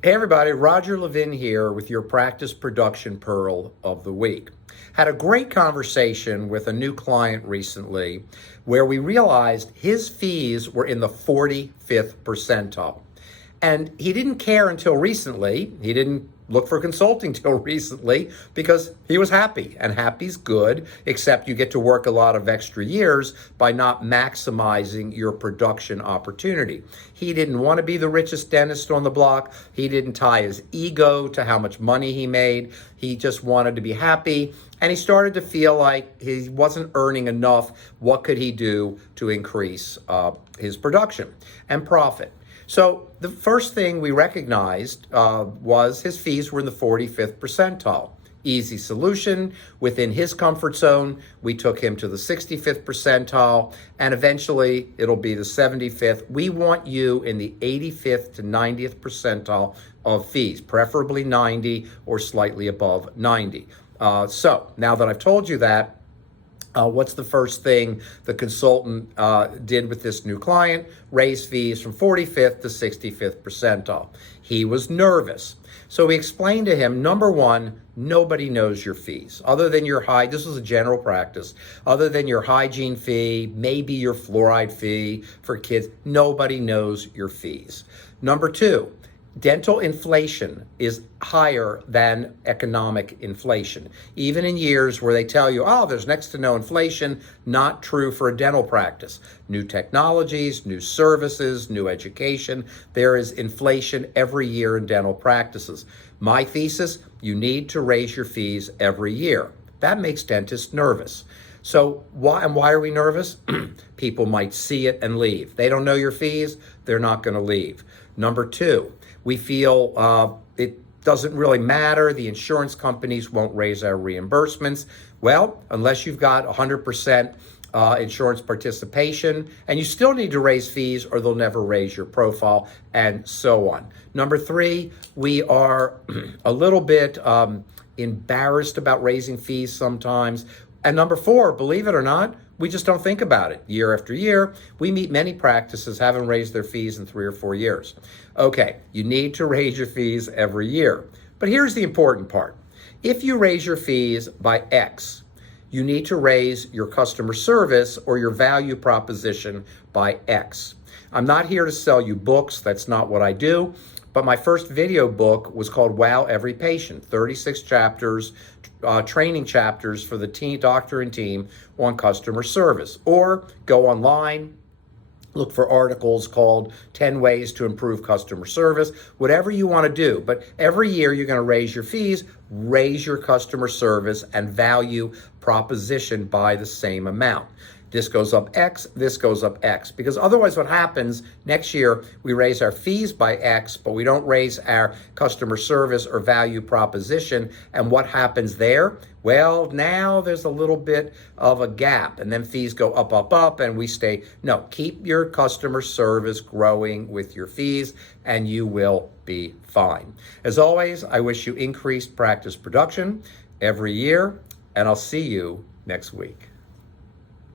Hey everybody, Roger Levin here with your Practice Production Pearl of the Week. Had a great conversation with a new client recently where we realized his fees were in the 45th percentile. And he didn't care until recently. He didn't look for consulting till recently because he was happy, and happy's good, except you get to work a lot of extra years by not maximizing your production opportunity. He didn't want to be the richest dentist on the block. He didn't tie his ego to how much money he made. He just wanted to be happy, and he started to feel like he wasn't earning enough. What could he do to increase his production and profit? So the first thing we recognized was his fees were in the 45th percentile. Easy solution. Within his comfort zone, we took him to the 65th percentile, and eventually it'll be the 75th. We want you in the 85th to 90th percentile of fees, preferably 90 or slightly above 90. So now that I've told you that, what's the first thing the consultant did with this new client? Raise fees from 45th to 65th percentile. He was nervous. So we explained to him, number one, nobody knows your fees other than your this was a general practice, other than your hygiene fee, maybe your fluoride fee for kids. Nobody knows your fees. Number two, dental inflation is higher than economic inflation. Even in years where they tell you, oh, there's next to no inflation, not true for a dental practice. New technologies, new services, new education, there is inflation every year in dental practices. My thesis, you need to raise your fees every year. That makes dentists nervous. So why are we nervous? People might see it and leave. They don't know your fees, they're not going to leave. Number two, we feel it doesn't really matter. The insurance companies won't raise our reimbursements. Well, unless you've got 100% insurance participation, and you still need to raise fees or they'll never raise your profile, and so on. Number three, we are a little bit embarrassed about raising fees sometimes. And number four, believe it or not, we just don't think about it year after year. We meet many practices haven't raised their fees in 3 or 4 years. Okay, you need to raise your fees every year. But here's the important part. If you raise your fees by X, you need to raise your customer service or your value proposition by X. I'm not here to sell you books. That's not what I do. But my first video book was called Wow Every Patient, 36 chapters, training chapters for the doctor and team on customer service. Or go online, look for articles called 10 Ways to Improve Customer Service, whatever you want to do. But every year you're going to raise your fees, raise your customer service and value proposition by the same amount. This goes up X, this goes up X. Because otherwise what happens, next year we raise our fees by X, but we don't raise our customer service or value proposition. And what happens there? Well, now there's a little bit of a gap, and then fees go up, up, up, and we stay. No, keep your customer service growing with your fees, and you will be fine. As always, I wish you increased practice production every year, and I'll see you next week.